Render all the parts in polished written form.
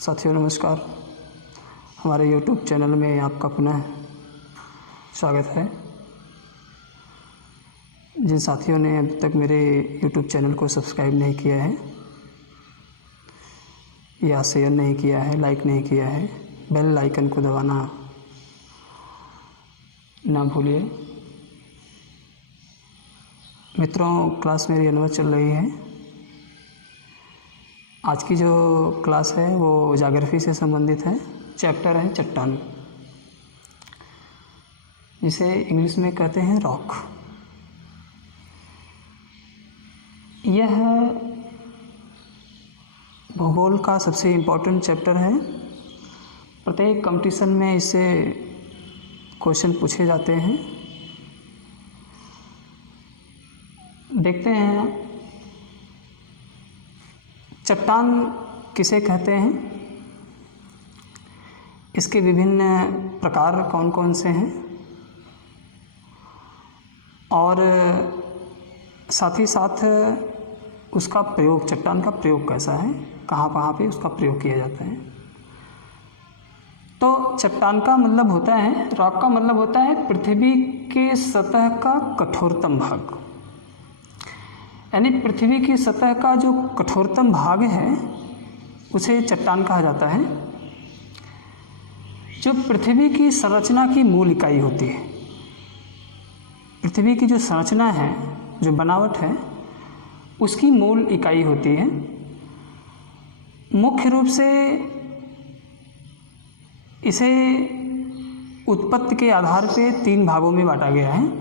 साथियों नमस्कार। हमारे YouTube चैनल में आपका पुनः स्वागत है। जिन साथियों ने अब तक मेरे YouTube चैनल को सब्सक्राइब नहीं किया है या शेयर नहीं किया है, लाइक नहीं किया है, बेल आइकन को दबाना ना भूलिए। मित्रों, क्लास मेरी अनवर चल रही है। आज की जो क्लास है वो ज्योग्राफी से संबंधित है। चैप्टर है चट्टान, जिसे इंग्लिश में कहते हैं रॉक। यह भूगोल का सबसे इम्पोर्टेंट चैप्टर है। प्रत्येक कंपटीशन में इससे क्वेश्चन पूछे जाते हैं। देखते हैं चट्टान किसे कहते हैं, इसके विभिन्न प्रकार कौन कौन से हैं, और साथ ही साथ उसका प्रयोग, चट्टान का प्रयोग कैसा है, कहाँ कहाँ पे उसका प्रयोग किया जाता है। तो चट्टान का मतलब होता है, रॉक का मतलब होता है पृथ्वी के सतह का कठोरतम भाग। यानी पृथ्वी की सतह का जो कठोरतम भाग है उसे चट्टान कहा जाता है। जो पृथ्वी की संरचना की मूल इकाई होती है, पृथ्वी की जो संरचना है, जो बनावट है, उसकी मूल इकाई होती है। मुख्य रूप से इसे उत्पत्ति के आधार पे 3 भागों में बांटा गया है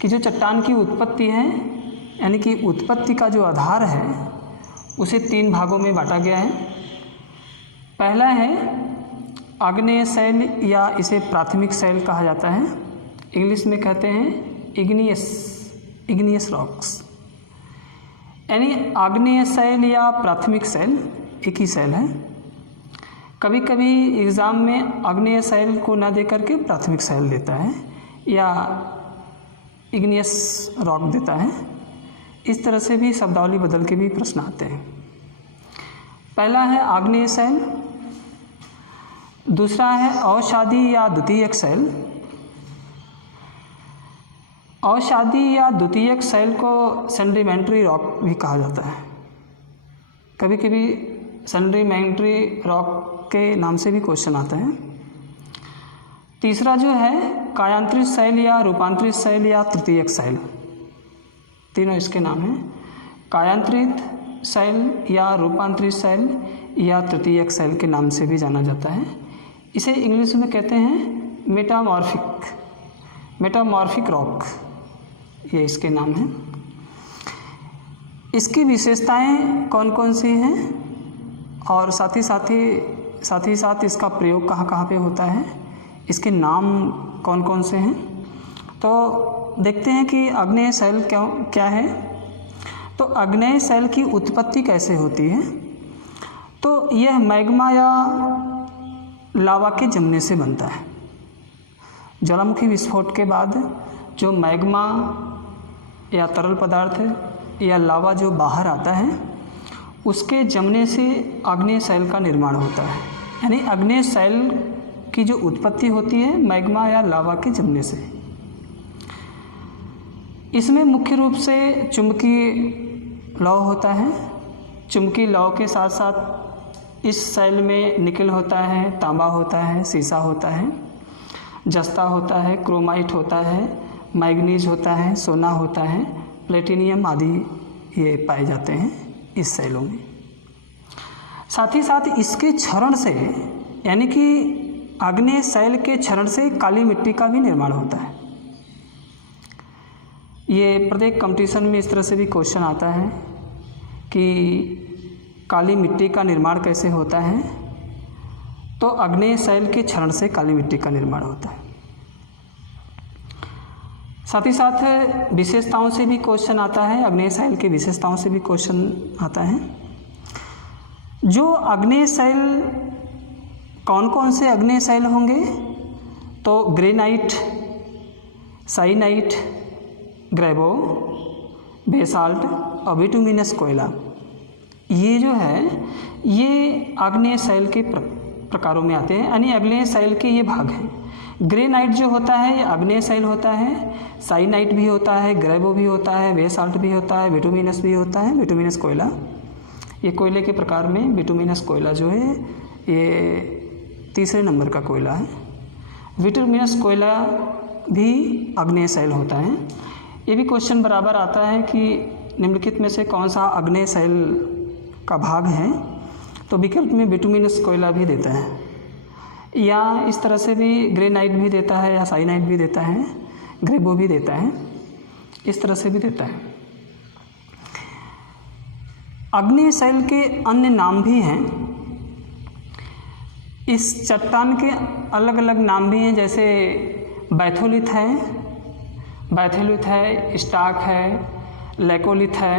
कि जो चट्टान की उत्पत्ति है, यानी कि उत्पत्ति का जो आधार है, उसे 3 भागों में बांटा गया है। पहला है आग्नेय शैल, या इसे प्राथमिक शैल कहा जाता है। इंग्लिश में कहते हैं इग्नियस रॉक्स। यानी आग्नेय शैल या प्राथमिक शैल एक ही शैल है। कभी कभी एग्ज़ाम में आग्नेय शैल को ना दे करके प्राथमिक शैल देता है या इग्नियस रॉक देता है। इस तरह से भी शब्दावली बदल के भी प्रश्न आते हैं। पहला है आग्नेय शैल, दूसरा है अवसादी या द्वितीयक शैल। अवसादी या द्वितीयक शैल को सेडिमेंट्री रॉक भी कहा जाता है। कभी कभी सेडिमेंट्री रॉक के नाम से भी क्वेश्चन आता है। तीसरा जो है कायांतरित शैल या रूपांतरित शैल या तृतीयक शैल, तीनों इसके नाम हैं। कायांतरित शैल या रूपांतरित शैल या तृतीयक शैल के नाम से भी जाना जाता है। इसे इंग्लिश में कहते हैं मेटामॉर्फिक रॉक, ये इसके नाम हैं। इसकी विशेषताएं कौन कौन सी हैं, और साथ ही साथ इसका प्रयोग कहाँ कहाँ पे होता है, इसके नाम कौन कौन से हैं। तो देखते हैं कि आग्नेय शैल क्या है। तो आग्नेय शैल की उत्पत्ति कैसे होती है। तो यह मैग्मा या लावा के जमने से बनता है। ज्वालामुखी विस्फोट के बाद जो मैग्मा या तरल पदार्थ या लावा जो बाहर आता है, उसके जमने से आग्नेय शैल का निर्माण होता है। यानी आग्नेय शैल की जो उत्पत्ति होती है मैग्मा या लावा के जमने से। इसमें मुख्य रूप से चुंबकीय लौ होता है। चुंबकीय लौ के साथ साथ इस शैल में निकेल होता है, तांबा होता है, सीसा होता है, जस्ता होता है, क्रोमाइट होता है, मैग्नीज होता है, सोना होता है, प्लेटिनियम आदि ये पाए जाते हैं इस शैलों में। साथ ही साथ इसके क्षरण से, यानी कि आग्नेय शैल के क्षरण से काली मिट्टी का भी निर्माण होता है। ये प्रत्येक कंपटीशन में इस तरह से भी क्वेश्चन आता है कि काली मिट्टी का निर्माण कैसे होता है। तो आग्नेय शैल के क्षरण से काली मिट्टी का निर्माण होता है। साथ ही साथ विशेषताओं से भी क्वेश्चन आता है। आग्नेय शैल की विशेषताओं से भी क्वेश्चन आता है। जो आग्नेय शैल, कौन कौन से आग्नेय शैल होंगे, तो ग्रेनाइट, साइनाइट, ग्रेवो, बेसाल्ट और बिटुमिनस कोयला, ये जो है ये आग्नेय शैल के प्रकारों में आते हैं, यानी आग्नेय शैल के ये भाग हैं। ग्रेनाइट जो होता है ये आग्नेय शैल होता है, साइनाइट भी होता है, ग्रेवो भी होता है, बेसाल्ट भी होता है, बिटुमिनस भी होता है, बिटुमिनस कोयला। ये कोयले के प्रकार में बिटुमिनस कोयला जो है ये तीसरे नंबर का कोयला है। बिटुमिनस कोयला भी आग्नेय शैल होता है। ये भी क्वेश्चन बराबर आता है कि निम्नलिखित में से कौन सा आग्नेय शैल का भाग है, तो विकल्प में बिटुमिनस कोयला भी देता है, या इस तरह से भी ग्रेनाइट भी देता है, या साइनाइट भी देता है, ग्रेवो भी देता है, इस तरह से भी देता है। आग्नेय शैल के अन्य नाम भी हैं। इस चट्टान के अलग अलग नाम भी हैं, जैसे बैथोलिथ है, स्टाक है, लैकोलिथ है,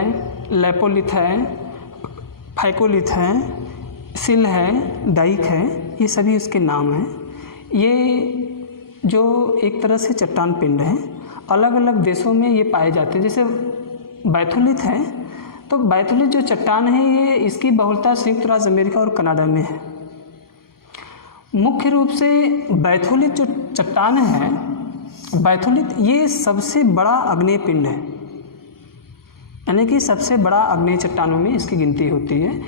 लेपोलिथ है, फाइकोलिथ है, सिल है, डाइक है, ये सभी उसके नाम हैं। ये जो एक तरह से चट्टान पिंड हैं, अलग अलग देशों में ये पाए जाते हैं। जैसे बैथोलिथ है, तो बैथोलिथ जो चट्टान है ये इसकी बहुलता संयुक्त राज्य अमेरिका और कनाडा में है। मुख्य रूप से बैथोलिथ जो चट्टान है, बैथोलिथ ये सबसे बड़ा आग्नेय पिंड है, यानी कि सबसे बड़ा आग्नेय चट्टानों में इसकी गिनती होती है।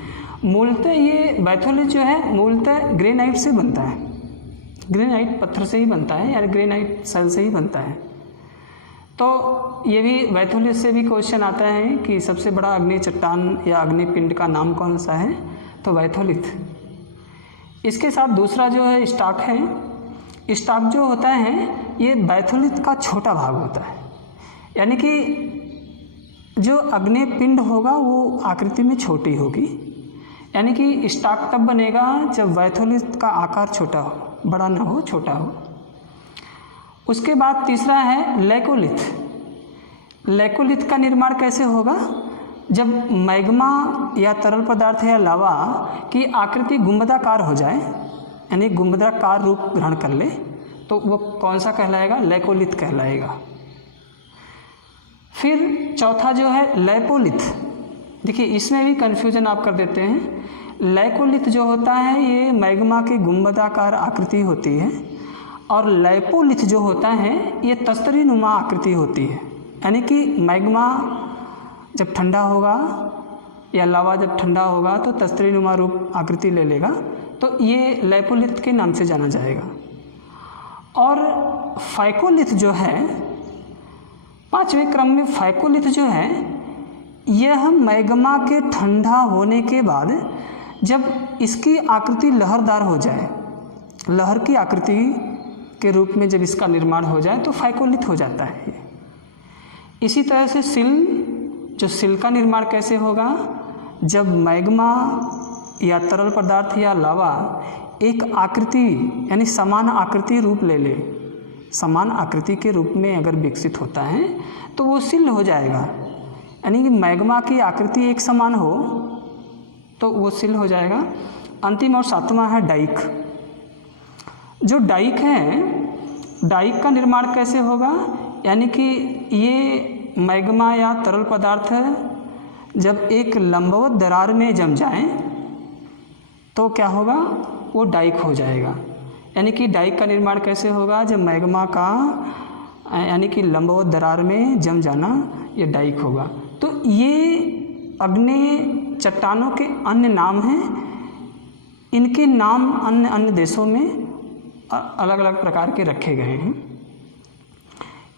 मूलतः ये बैथोलिथ जो है मूलतः ग्रेनाइट से बनता है, ग्रेनाइट पत्थर से ही बनता है, यानी ग्रेनाइट शैल से ही बनता है। तो ये भी बैथोलिथ से भी क्वेश्चन आता है कि सबसे बड़ा आग्नेय चट्टान या आग्नेय पिंड का नाम कौन सा है, तो बैथोलिथ। इसके साथ दूसरा जो है स्टाक है। स्टाक जो होता है ये बैथोलिथ का छोटा भाग होता है, यानी कि जो आग्नेय पिंड होगा वो आकृति में छोटी होगी, यानी कि स्टाक तब बनेगा जब बैथोलिथ का आकार छोटा हो, बड़ा ना हो, छोटा हो। उसके बाद तीसरा है लैकोलिथ। लैकोलिथ का निर्माण कैसे होगा, जब मैग्मा या तरल पदार्थ या लावा की आकृति गुंबदाकार हो जाए, यानी गुंबदाकार रूप ग्रहण कर ले, तो वो कौन सा कहलाएगा, लैकोलिथ कहलाएगा। फिर चौथा जो है लैपोलिथ। देखिए इसमें भी कन्फ्यूजन आप कर देते हैं। लैकोलिथ जो होता है ये मैग्मा की गुंबदाकार आकृति होती है, और लैपोलिथ जो होता है ये तस्तरी नुमा आकृति होती है, यानी कि मैग्मा जब ठंडा होगा या लावा जब ठंडा होगा तो तस्तरी नुमा रूप आकृति ले लेगा, तो ये लैपोलिथ के नाम से जाना जाएगा। और फाइकोलिथ जो है पांचवें क्रम में, फाइकोलिथ जो है यह मैग्मा के ठंडा होने के बाद जब इसकी आकृति लहरदार हो जाए, लहर की आकृति के रूप में जब इसका निर्माण हो जाए तो फाइकोलिथ हो जाता है। इसी तरह से सिल का निर्माण कैसे होगा, जब मैग्मा या तरल पदार्थ या लावा एक आकृति यानी समान आकृति रूप ले ले, समान आकृति के रूप में अगर विकसित होता है तो वो सिल हो जाएगा, यानी कि मैग्मा की आकृति एक समान हो तो वो सिल हो जाएगा। अंतिम और सातवां है डाइक। जो डाइक है, डाइक का निर्माण कैसे होगा, यानी कि ये मैग्मा या तरल पदार्थ जब एक लंबवत दरार में जम जाए तो क्या होगा, वो डाइक हो जाएगा। यानी कि डाइक का निर्माण कैसे होगा, जब मैग्मा का यानी कि लंबवत दरार में जम जाना, ये डाइक होगा। तो ये आग्नेय चट्टानों के अन्य नाम हैं। इनके नाम अन्य अन्य देशों में अलग अलग प्रकार के रखे गए हैं।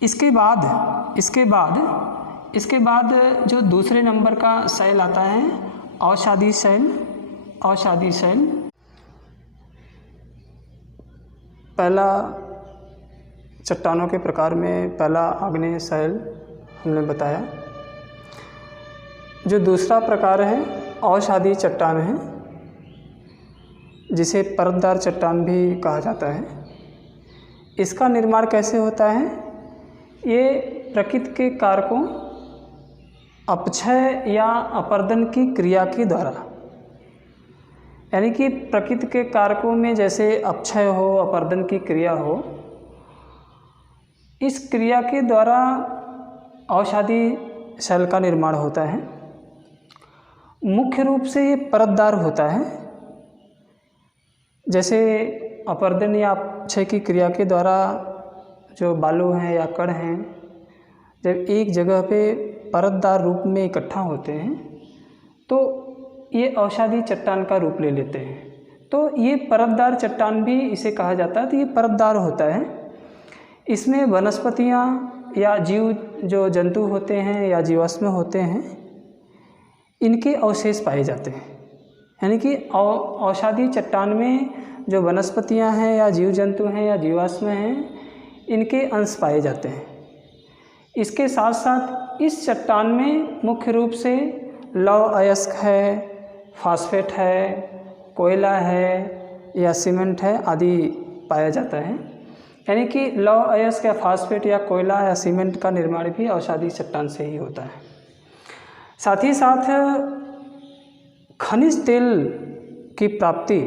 इसके बाद जो दूसरे नंबर का शैल आता है अवसादी शैल। अवसादी शैल पहला चट्टानों के प्रकार में पहला आग्नेय शैल हमने बताया। जो दूसरा प्रकार है अवसादी चट्टान है, जिसे परतदार चट्टान भी कहा जाता है। इसका निर्माण कैसे होता है, ये प्रकृति के कारकों अपक्षय या अपर्दन की क्रिया के द्वारा, यानी कि प्रकृति के कारकों में जैसे अपक्षय हो, अपर्दन की क्रिया हो, इस क्रिया के द्वारा अवसादी शैल का निर्माण होता है। मुख्य रूप से ये परतदार होता है। जैसे अपरदन या अपक्षय की क्रिया के द्वारा जो बालू हैं या कण हैं जब एक जगह पे परतदार रूप में इकट्ठा होते हैं तो ये अवसादी चट्टान का रूप ले लेते हैं। तो ये परतदार चट्टान भी इसे कहा जाता है। तो ये परतदार होता है। इसमें वनस्पतियाँ या जीव जो जंतु होते हैं या जीवाश्म होते हैं इनके अवशेष पाए जाते हैं। यानी कि अवसादी चट्टान में जो वनस्पतियाँ हैं या जीव जंतु हैं या जीवाश्म हैं इनके अंश पाए जाते हैं। इसके साथ साथ इस चट्टान में मुख्य रूप से लौह अयस्क है, फास्फेट है, कोयला है या सीमेंट है आदि पाया जाता है। यानी कि लौह अयस्क या फास्फेट या कोयला या सीमेंट का निर्माण भी अवसादी चट्टान से ही होता है। साथ ही साथ खनिज तेल की प्राप्ति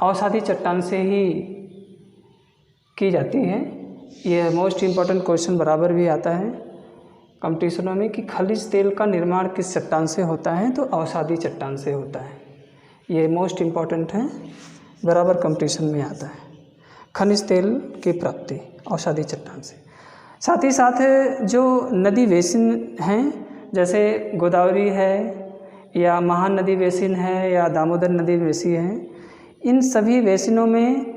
अवसादी चट्टान से ही की जाती है। ये मोस्ट इम्पॉर्टेंट क्वेश्चन बराबर भी आता है कंपटीशनों में कि खनिज तेल का निर्माण किस चट्टान से होता है, तो अवसादी चट्टान से होता है। ये मोस्ट इम्पॉर्टेंट है, बराबर कंपटीशन में आता है। खनिज तेल की प्राप्ति अवसादी चट्टान से। साथ ही साथ जो नदी बेसिन हैं जैसे गोदावरी है या महानदी बेसिन है या दामोदर नदी बेसिन है, इन सभी बेसिनों में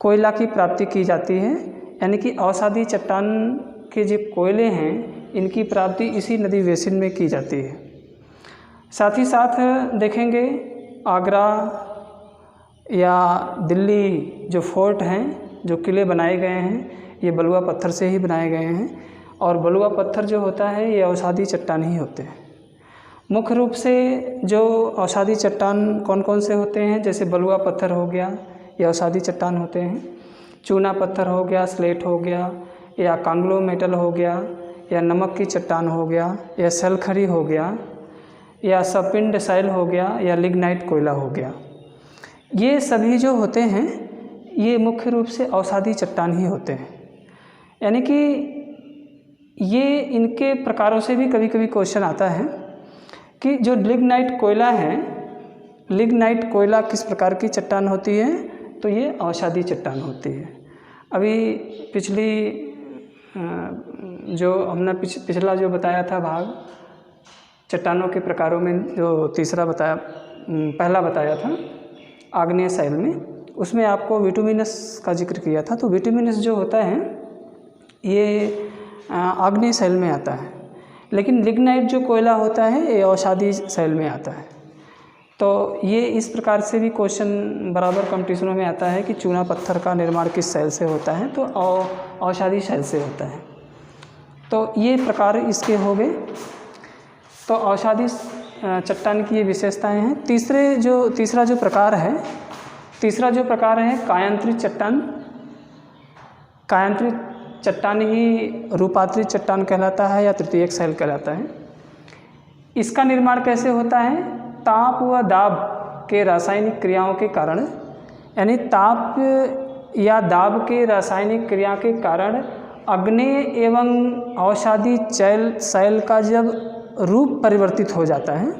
कोयला की प्राप्ति की जाती है। यानी कि अवसादी चट्टान के जो कोयले हैं इनकी प्राप्ति इसी नदी बेसिन में की जाती है। साथ ही साथ देखेंगे आगरा या दिल्ली जो फोर्ट हैं, जो किले बनाए गए हैं, ये बलुआ पत्थर से ही बनाए गए हैं। और बलुआ पत्थर जो होता है ये अवसादी चट्टान ही होते हैं। मुख्य रूप से जो अवसादी चट्टान कौन कौन से होते हैं, जैसे बलुआ पत्थर हो गया, ये अवसादी चट्टान होते हैं। चूना पत्थर हो गया, स्लेट हो गया, या कांगलो मेटल हो गया, या नमक की चट्टान हो गया, या सलखरी हो गया, या सपिंड साइल हो गया, या लिग्नाइट कोयला हो गया। ये सभी जो होते हैं ये मुख्य रूप से अवसादी चट्टान ही होते हैं। यानी कि ये इनके प्रकारों से भी कभी कभी क्वेश्चन आता है कि जो लिग्नाइट कोयला है, लिग्नाइट कोयला किस प्रकार की चट्टान होती है, तो ये अवसादी चट्टान होती है। अभी पिछली जो हमने पिछला जो बताया था भाग चट्टानों के प्रकारों में, जो तीसरा बताया, पहला बताया था आग्नेय शैल में, उसमें आपको विटुमिनस का जिक्र किया था। तो विटुमिनस जो होता है ये आग्नेय शैल में आता है, लेकिन लिग्नाइट जो कोयला होता है ये अवसादी शैल में आता है। तो ये इस प्रकार से भी क्वेश्चन बराबर कंपटीशनों में आता है कि चूना पत्थर का निर्माण किस शैल से होता है, तो अवसादी शैल से होता है। तो ये प्रकार इसके हो गए। तो अवसादी चट्टान की ये विशेषताएं हैं। तीसरा जो प्रकार है कायांतरित चट्टान। कायांतरित चट्टान ही रूपांतरित चट्टान कहलाता है या तृतीयक शैल कहलाता है। इसका निर्माण कैसे होता है? ताप व दाब के रासायनिक क्रियाओं के कारण, यानी ताप या दाब के रासायनिक क्रिया के कारण अग्नेय एवं अवसादी शैल का जब रूप परिवर्तित हो जाता है,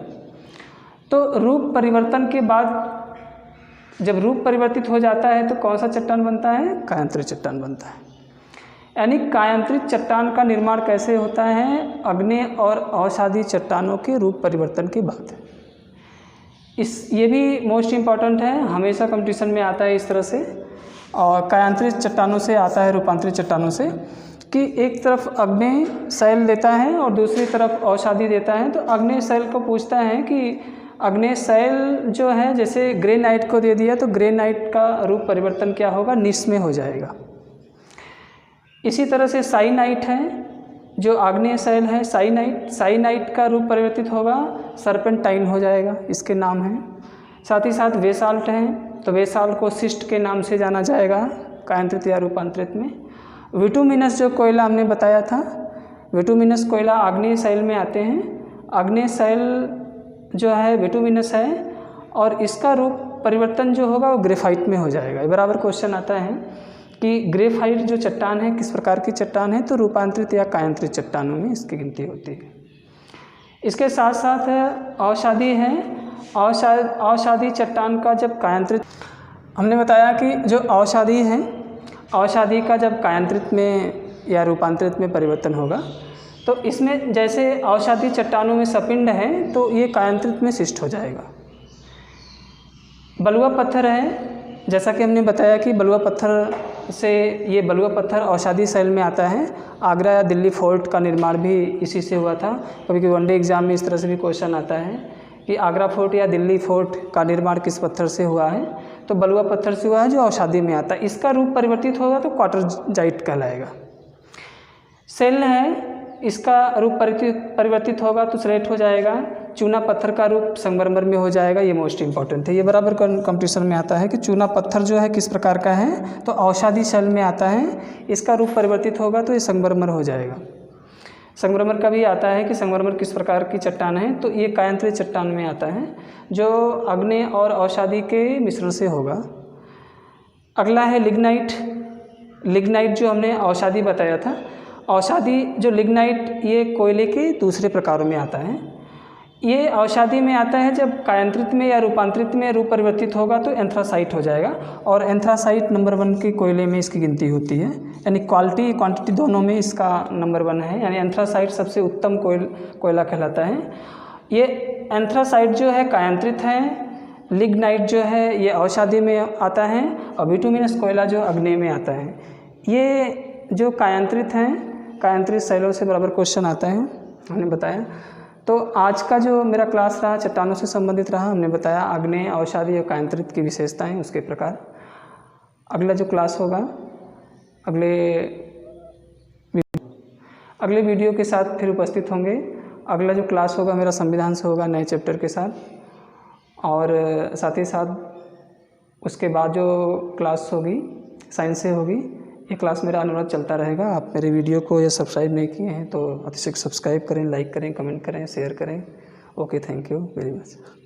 तो रूप परिवर्तन के बाद जब रूप परिवर्तित हो जाता है तो कौन सा चट्टान बनता है? कायांतरित चट्टान बनता है। यानी कायांतरित चट्टान का निर्माण कैसे होता है? अग्नेय और अवसादी चट्टानों के रूप परिवर्तन के बाद। ये भी मोस्ट इम्पॉर्टेंट है, हमेशा कंपटीशन में आता है इस तरह से। और कायांतरित चट्टानों से आता है, रूपांतरित चट्टानों से, कि एक तरफ अग्नेय शैल देता है और दूसरी तरफ अवसादी देता है। तो अग्नेय शैल को पूछता है कि अग्नेय शैल जो है, जैसे ग्रेनाइट को दे दिया तो ग्रेनाइट का रूप परिवर्तन क्या होगा? निस में हो जाएगा। इसी तरह से साइनाइट है, जो आग्नेय शैल है साइनाइट का रूप परिवर्तित होगा, सर्पेंटाइन हो जाएगा, इसके नाम है। साथ ही साथ बेसाल्ट है, तो बेसाल्ट को सिस्ट के नाम से जाना जाएगा कायांतरित या रूपांतरित में। विटुमिनस जो कोयला हमने बताया था, विटुमिनस कोयला आग्नेय शैल में आते हैं। आग्नेय शैल जो है विटुमिनस है और इसका रूप परिवर्तन जो होगा वो ग्रेफाइट में हो जाएगा। बराबर क्वेश्चन आता है कि ग्रेफाइट जो चट्टान है किस प्रकार की चट्टान है, तो रूपांतरित या कायांतरित चट्टानों में इसकी गिनती होती है। इसके साथ साथ अवसादी है। अवसादी चट्टान का जब कायांतरित, हमने बताया कि जो अवसादी है, अवसादी का जब कायांतरित में या रूपांतरित में परिवर्तन होगा तो इसमें जैसे अवसादी चट्टानों में सपिंड है तो ये कायांतरित में शिष्ट हो जाएगा। बलुआ पत्थर है, जैसा कि हमने बताया कि बलुआ पत्थर से, ये बलुआ पत्थर अवसादी शैल में आता है। आगरा या दिल्ली फोर्ट का निर्माण भी इसी से हुआ था। कभी कभी वनडे एग्जाम में इस तरह से भी क्वेश्चन आता है कि आगरा फोर्ट या दिल्ली फोर्ट का निर्माण किस पत्थर से हुआ है, तो बलुआ पत्थर से हुआ है जो अवसादी में आता है। इसका रूप परिवर्तित होगा तो क्वार्टरजाइट कहलाएगा। सेल है, इसका रूप परिवर्तित होगा तो स्लेट हो जाएगा। चूना पत्थर का रूप संगमरमर में हो जाएगा। ये मोस्ट इंपॉर्टेंट है, ये बराबर कंपटीशन में आता है कि चूना पत्थर जो है किस प्रकार का है, तो अवसादी शैल में आता है। इसका रूप परिवर्तित होगा तो ये संगमरमर हो जाएगा। संगमरमर का भी आता है कि संगमरमर किस प्रकार की चट्टान है, तो ये कायांतरित चट्टान में आता है जो आग्नेय और अवसादी के मिश्रण से होगा। अगला है लिग्नाइट। लिग्नाइट जो हमने अवसादी बताया था, अवसादी जो लिग्नाइट ये कोयले के दूसरे प्रकारों में आता है। ये अवसादी में आता है जब कायांतरित में या रूपांतरित में रूप परिवर्तित होगा तो एंथ्रासाइट हो जाएगा, और एंथ्रासाइट नंबर 1 के कोयले में इसकी गिनती होती है, यानी क्वालिटी क्वांटिटी दोनों में इसका नंबर 1 है, यानी एंथ्रासाइट सबसे उत्तम कोयला कहलाता है। ये एंथ्रासाइट जो है कायांतरित है, लिग्नाइट जो है ये अवसादी में आता है, और बिटुमिनस कोयला जो आग्नेय में आता है। ये जो कायांतरित हैं, कायांतरित शैलों से बराबर क्वेश्चन आता है, हमने बताया। तो आज का जो मेरा क्लास रहा चट्टानों से संबंधित रहा। हमने बताया आग्नेय, अवसादी और कायांतरित की विशेषताएं, उसके प्रकार। अगला जो क्लास होगा अगले वीडियो के साथ फिर उपस्थित होंगे। अगला जो क्लास होगा मेरा संविधान से होगा, नए चैप्टर के साथ, और साथ ही साथ उसके बाद जो क्लास होगी साइंस से होगी। ये क्लास मेरा अनुरोध चलता रहेगा। आप मेरे वीडियो को या सब्सक्राइब नहीं किए हैं तो अतिशीघ्र सब्सक्राइब करें, लाइक करें, कमेंट करें, शेयर करें। Okay, thank you very much.